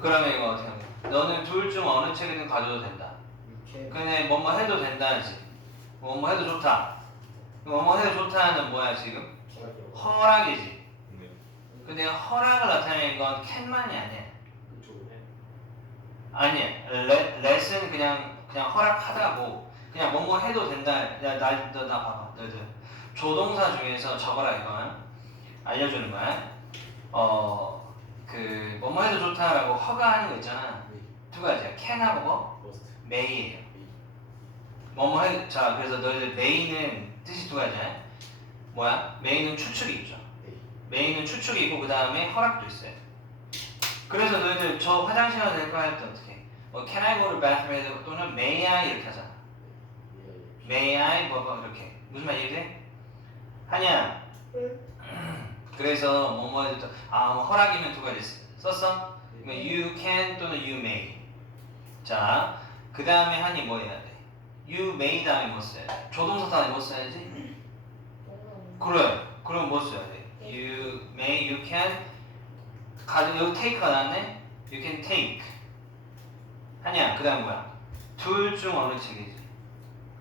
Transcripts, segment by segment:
그러면 이거 어떻게 하면 너는 둘 중 어느 책이든 가져도 된다. 이렇게. 근데 뭐뭐 해도 된다지. 뭐뭐 해도 좋다. 뭐뭐 해도 좋다는 뭐야 지금? 허락이지. 네. 근데 허락을 나타내는 건 캔만이 아니야. 아니야. 레, 렛은 그냥 그냥 허락하다고 그냥 뭐뭐 해도 된다. 야, 나, 너, 나 봐봐. 너희들 조동사 중에서 적어라 이건 알려주는 거야. 어. 그 뭐뭐 해도 좋다라고 허가하는 거 있잖아. 음. 두 가지야. 캔하고 메이에요 뭐? 음. 뭐뭐 해도 자, 그래서 너희들 메이는 뜻이 두 가지야. 뭐야? 메이는 추측이 있죠. 음. 메이는 추측이 있고 그 다음에 허락도 있어요. 그래서 너희들 저 화장실 가도 될거 할때 어떻게? 뭐 can I go to bathroom 해도 또는 may I 이렇게 하잖아. 예, 예. may I 뭐뭐 이렇게 무슨 말이지? 하냐? 응. 그래서 뭐뭐 해서 아, 뭐 허락이면 두 가지 썼어? 그러면 you can 또는 you may. 자, 그 다음에 한이 뭐 해야 돼? you may 다음에 뭐 써야 돼? 조동사 다음에 뭐 써야지? 그래. 그럼 뭐 써야 돼? 네. you may, you can. 가지고 여기 take가 나왔네? you can take. 하냐? 그 다음 뭐야? 둘 중 어느 책이지?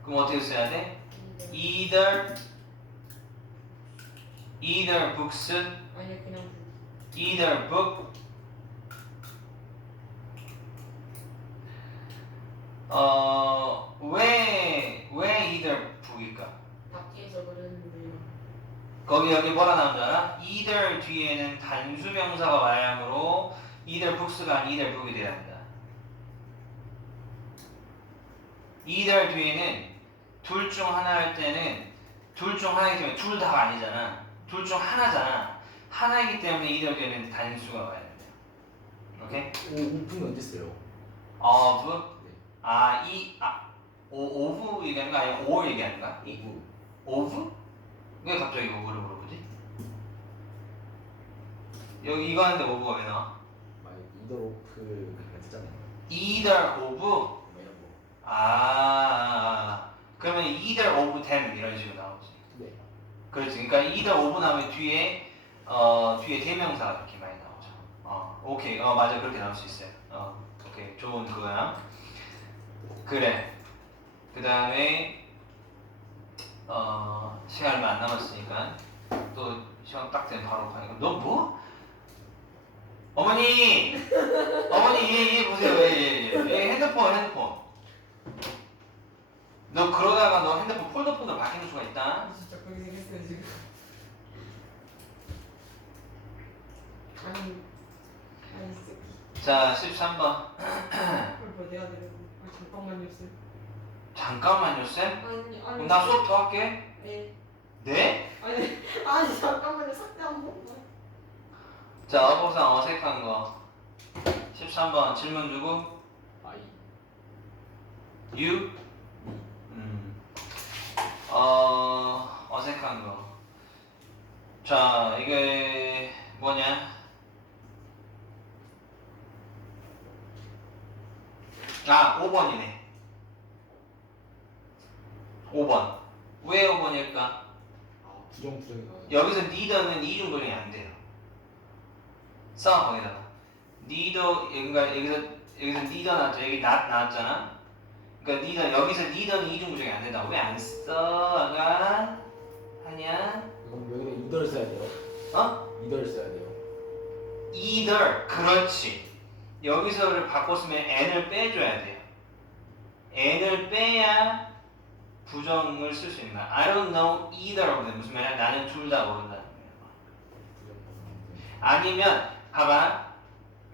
그럼 어떻게 써야 돼? 네. either either books은 uh, 아니 그냥 그 either book. 어왜왜 왜 either book일까? 밖에서 그랬는데 거기 여기 뭐가 나오잖아? Either 뒤에는 단수 명사가 와야 하므로 either books가 아닌 either book이 돼야 한다. Either 뒤에는 둘 중 하나 할 때는 둘 중 하나이기 때문에 둘 다가 아니잖아. 둘 중 하나잖아. 하나이기 때문에 이력에는 단수가 와야 돼요. 오케이? 오, 오픈이 언제 써요? 아, 어, 부? 네. 아, 이, 아, 오, 오브 얘기하는 거 아니야? 오 얘기하는 거야? 이, 오. 오브? 왜 갑자기 오브를 물어보지? 여기 이거 하는데 오브가 왜 나와? 막 이더 오프 그랬잖아요. either 뭐 이런 거. 아, 아, 아, 아. 그러면 이더 오브 템 이런 식으로 나오지. 네. 그렇지. 그러니까 2다 5분 하면 뒤에 어 뒤에 대명사가 그렇게 많이 나오죠. 어 오케이. 어 맞아. 그렇게 나올 수 있어요. 어 오케이. 좋은 그거야. 그래. 그 다음에 어 시간 얼마 안 남았으니까 또 시간 딱 되면 바로 가니까 너 뭐? 어머니! 어머니! 자, 13번. 뭐 잠깐만요, 쌤. 잠깐만요, 쌤. 아니, 그럼 아니. 나 수업 더 할게. 네. 네? 아니, 아니, 잠깐만요. 석대 한 번만. 자, 어보상 어색한 거. 13번 질문 누구? 아이 You? 음. 어, 어색한 거. 자, 이게 뭐냐? 아, 아 5번이네. 5번. 왜 5번일까? 부정 아, 부정이 나와요. 여기서 neither는 이중 부정이 안 돼요. 싸워보내다가. neither, 여기가, 여기서, 여기서 need 나왔죠. 여기 not 나왔잖아. 그러니까 need 여기서 neither는 이중 부정이 안 된다. 왜 안 써가 하냐? 그럼 여기는 이더를 써야 돼요. 어? 이더를 써야 돼요. either. 그렇지. 여기서를 바꿨으면 n을 빼줘야 돼요. n을 빼야 부정을 쓸 수 있나? 거야. I don't know either라고 되 무슨 말이야? 나는 둘 다 모른다는 거예요. 아니면 봐봐.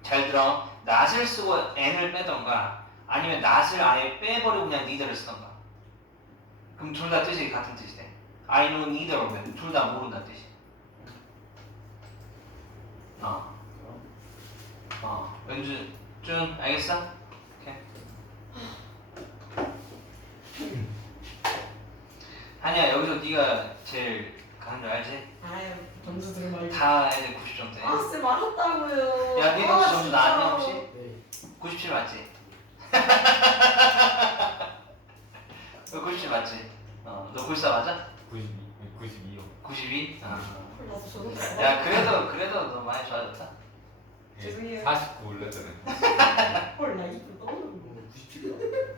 잘 들어. not을 쓰고 n을 빼던가 아니면 not을 아예 빼버리고 그냥 neither를 쓰던가 그럼 둘 다 뜻이 같은 뜻이 돼. I know neither of them. 둘 다 모른다는 뜻이 어. 어, 은준, 준, 알겠어? 아니야, 여기서 네가 제일 강한 줄 알지? 아유 점수 들어 말고. 다 애들 90점대. 아 쌤 알았다고요. 야, 네가 혹시 점수 나왔니 혹시? 네. 97 맞지? 너 97 맞지? 어, 너 94 맞아? 92, 92요. 92? 아. 나도 저도. 야, 그래도 그래도 너 많이 좋아졌다. 죄송해요. 49 올렸잖아요. 헐나 이거 떠오르는 거. 97이야.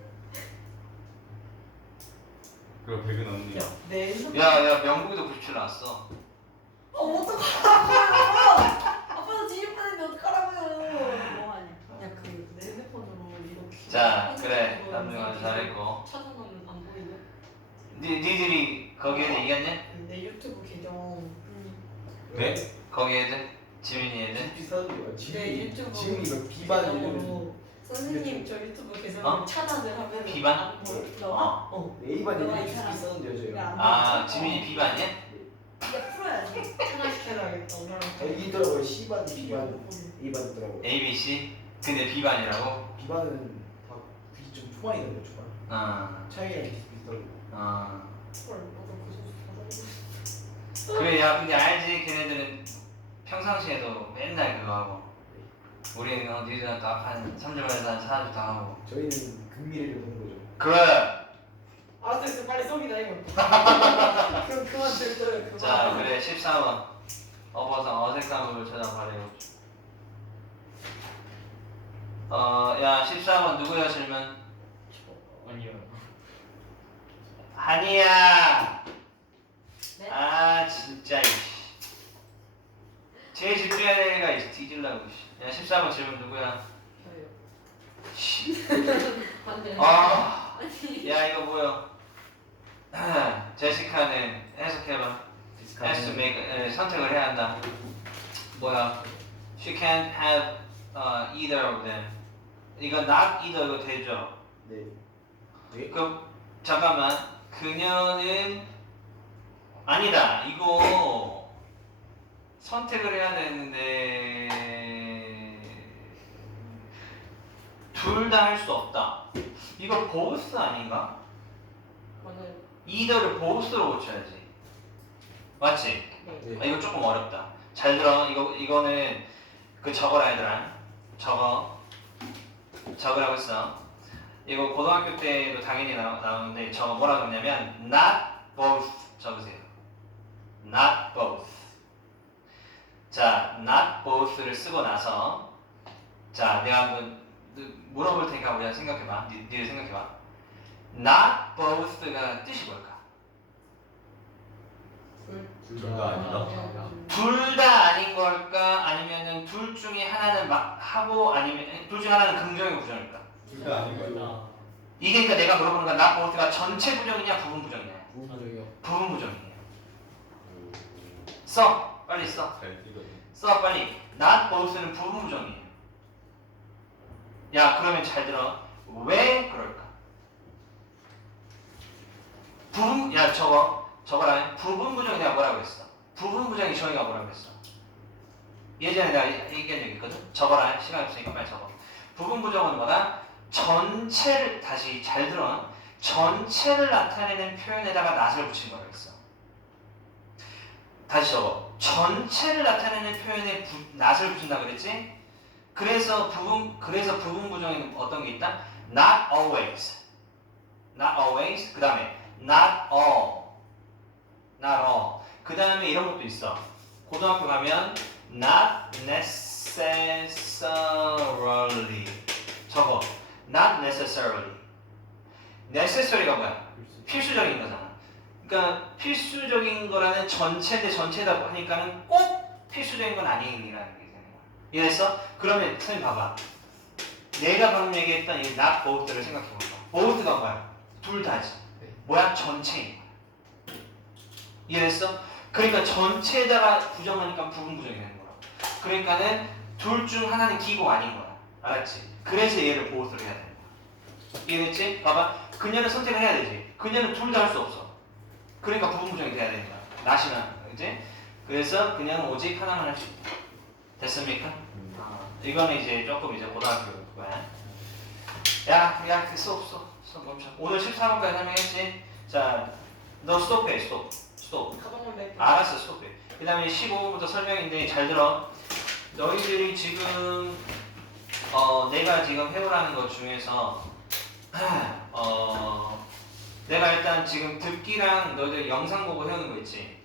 그리고 100은 언니. 야, 내 핸드폰. 야야 명국이도 97 나왔어 어 어떡하라고요? 아빠도 뒤질 뻔했는데 어떡하라고요? 뭐하냐? 핸드폰으로 이렇게. 자 그래 남중아 이렇게 잘했고 찾아놓으면 안 보이네. 니, 니들이 거기에 이겼냐? 내 유튜브 계정. 네? 거기 애들? 지민이 애들? 비슷하던데요. 내 지금 유튜브 지금 이거 비반 이름. 계정으로 선생님 저 유튜브 계정 어? 차단을 하면 비반? 안 보여. 너가? 어. A반 너가 이름. 비슷한데요, 저희. 야. 아 지민이 비반이야? 이게 풀어야지. 차단시켜놔야겠다 오늘. 여기 있더라고요. C반, B반, A반 있더라고요. A, B, C 근데 비반이라고? B반은 다 90점 초반이던데 초반. 어, 차이랑 비슷 비슷하고. 어. 헐 나도 그 소식 그래 야 근데 알지 걔네들은 평상시에도 맨날 그거 하고 우리는 어, 니들한테 한 3주 만에서 한 4주 다 하고 저희는 금미래를 보는 거죠. 그래 알았어 알았어 빨리 썩이다 이거. 그럼 그만 들떠요 그만. 자 그래 14번 어버상 어색함을 찾아봐래요 어야 14번 누구야 질문 아니요. 한이야 네? 아 진짜 이씨 제일 집중해야 되는 애가 이씨 뒤질라고 이씨 야 14번 질문 누구야. 반대. 아. 야 이거 뭐야? 제시카는 해석해봐. has to make 에, 선택을 해야 한다. 뭐야? She can't have uh, either of them. 이거 not either 이거 되죠? 네. 네. 그럼 잠깐만. 그녀는 아니다. 이거 선택을 해야 되는데 둘 다 할 수 없다. 이거 보스 아닌가? 이더를 보스로 고쳐야지. 맞지? 네. 네. 아, 이거 조금 어렵다. 잘 들어. 이거 이거는 그 적어라 얘들아. 적어. 적으라고 했어. 이거 고등학교 때도 당연히 나, 나오는데 저거 뭐라 그러냐면 not both 적으세요. not both. 자, not both를 쓰고 나서 자, 내가 한번 물어볼 테니까 우리가 생각해봐. 니, 니들 생각해봐. not both가 뜻이 뭘까? 둘다 아니다. 둘 다 아닌 걸까? 아니면은 둘 중에 하나는 막 하고 아니면 둘 중에 하나는 긍정이고 부정일까? 둘다 아닌 거예요. 이게 그러니까 내가 물어보는 건 not both가 전체 부정이냐 부분 부정이냐? 부부적이요. 부분 부정이에요. 써 빨리 써. 잘. 써 빨리. not both는 부분 부정이에요. 야 그러면 잘 들어. 왜 그럴까? 부분 야 저거 저거라 부분 부정이 내가 뭐라고 했어? 부분 부정이 저희가 뭐라고 했어? 예전에 내가 얘기한 적 있거든. 저거라 시간 없으니까 빨리 적어. 부분 부정은 뭐다? 전체를 다시 잘 들어. 전체를 나타내는 표현에다가 낫을 붙인 거라고 했어. 다시 적어. 전체를 나타내는 표현에 부, 낫을 붙인다 그랬지? 그래서 부분 그래서 부분 부정에는 어떤 게 있다? Not always. Not always. 그 다음에 not all. Not all. 그 다음에 이런 것도 있어. 고등학교 가면 not necessarily. 저거. not necessarily. necessary가 뭐야? 필수적인 거잖아. 그러니까 필수적인 거라는 전체인데 전체다 하니까는 꼭 필수적인 건 아니라는 게. 이해했어? 그러면 선생님 봐봐. 내가 방금 얘기했던 이 not both를 생각해 볼까? both가 뭐야? 둘 다지. 네. 뭐야? 전체인 거야. 이해했어? 그러니까 전체에다가 부정하니까 부분 부정이 되는 거야. 그러니까는 둘 중 하나는 기고 아닌 거야. 알았지? 그래서 얘를 both를 해야 되는 거야. 이해됐지? 봐봐. 그녀는 선택을 해야 되지. 그녀는 둘 다 할 수 없어. 그러니까 부분 부정이 돼야 되는 거야. 나시나, 그지? 그래서 그냥 오직 하나만 할 수 있다. 됐습니까? 어, 이거는 이제 조금 이제 고등학교 거야. 야, 야, 그 수업, 수업, 수업 멈춰. 오늘 14번까지 설명했지? 자, 너 스톱해, 스톱. 스톱. 내. 알았어, 스톱해. 그 다음에 15분부터 설명인데 잘 들어. 너희들이 지금, 어, 내가 지금 해오라는 것 중에서, 어, 내가 일단 지금 듣기랑 너희들 영상 보고 해오는 거 있지?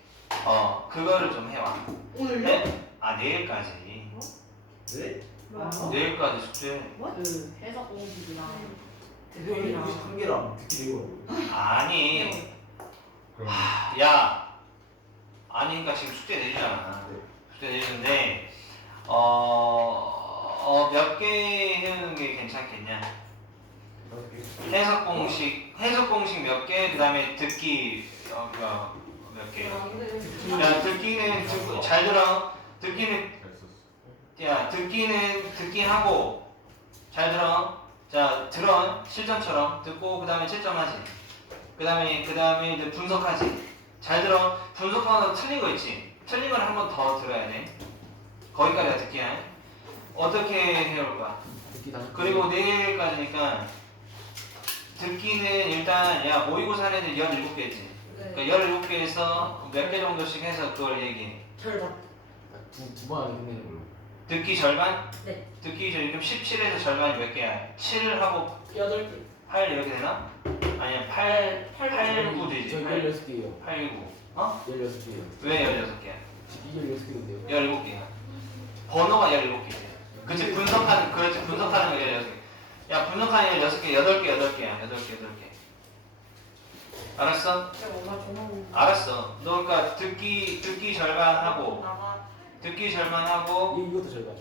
어, 그거를 좀 해와. 오늘요? 네? 아, 내일까지. 네? 뭐야? 내일까지 숙제. 그 해석 공식이랑 선생님 91개랑 듣기 되고 아니, 그럼 야. 아니, 그러니까 지금 숙제 내주잖아. 네. 숙제 내주는데, 어, 어, 몇개 해오는 게 괜찮겠냐? 해석 공식, 해석 공식 몇 개, 그 다음에 듣기, 어, 그거 몇 개. 아, 야, 듣기는, 듣, 잘 들어. 듣기는 잘 썼어. 야 듣기는 듣기 하고 잘 들어. 자 들어 실전처럼 듣고 그 다음에 채점하지. 그 다음에 그 다음에 이제 분석하지. 잘 들어. 분석하는 거 틀린 거 있지? 틀린 걸 한 번 더 들어야 돼. 거기까지가 듣기야. 어떻게 개. 그리고 내일까지니까 듣기는 일단 야 모의고사 하는 애들 17개지. 네. 그러니까 17개에서 몇 개 정도씩 해서 그걸 얘기해. 두두 번에 끝내는 걸로 듣기 절반? 네. 듣기 절반 그럼 17에서 절반이 몇 개야? 7하고 여덟 개. 8 이렇게 되나? 아니야 8, 8, 9 되지 저 8, 16개예요 8, 9 어? 16개예요 왜 16개야? 이게 16개인데요 17개야 번호가 17개야 그치 분석하는 그렇지 분석하는 거 16개 야 분석하는 거 16개 8개 8개야 8개 8개 알았어? 제가 엄마 전화온. 알았어 너 그러니까 듣기 듣기 절반 하고 나가. 듣기 절반 하고 이 이것도 절반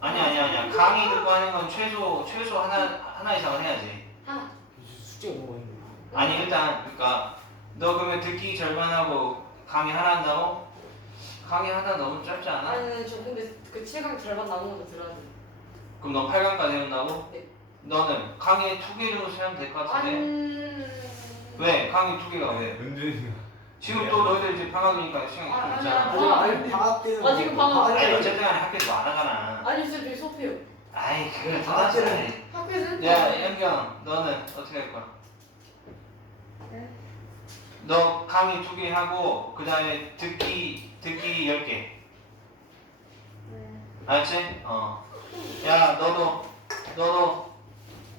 아니 아니 아니야 강의 듣고 하는 건 최소 최소 하나 하나 이상은 해야지 하나. 숙제가 너무 많이 아니 일단 그러니까 너 그러면 듣기 절반하고 강의 하나 한다고? 강의 하나 너무 짧지 않아? 아니 저 근데 그 7강 절반 남은 것도 들어야 돼. 그럼 너 8강까지 해온다고? 네. 너는 강의 두 개 정도 세면 될 것 같은데 안. 왜? 강의 두 개가 왜? 은준이가 지금 또 너희들 이제 방학이니까 시간이 아, 좀 아니야. 있잖아 아니 방학 때는 아, 지금 방학 아니 때. 어쨌든 간에 학교에서 안 하잖아 아니 진짜 저희 수업해요. 아이 그걸 방학 떠나서 때는- 해. 학교에서 야 연경 너는 어떻게 할 거야? 네. 너 강의 두 개 하고 그 다음에 듣기 듣기 열 개. 네. 알았지? 어. 야 너도 너도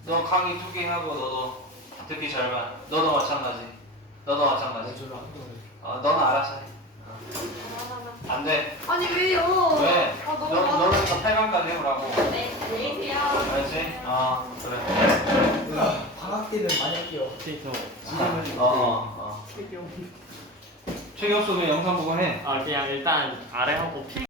너 강의 두 개 하고 너도 듣기 절반. 너도 마찬가지. 너도 마찬가지. 학교 어 너는 알아서 해. 하나. 안 돼. 아니 왜요? 왜? 아 너 너무 많아. 너는 8강까지 해보라고. 네. 안녕히 계세요. 알았지? 어 그래. 방학 때는 많이 할게요 캐릭터 어 어. 어. 최경 최경수 그 영상 보고 해. 아 그냥 일단 아래 하고 피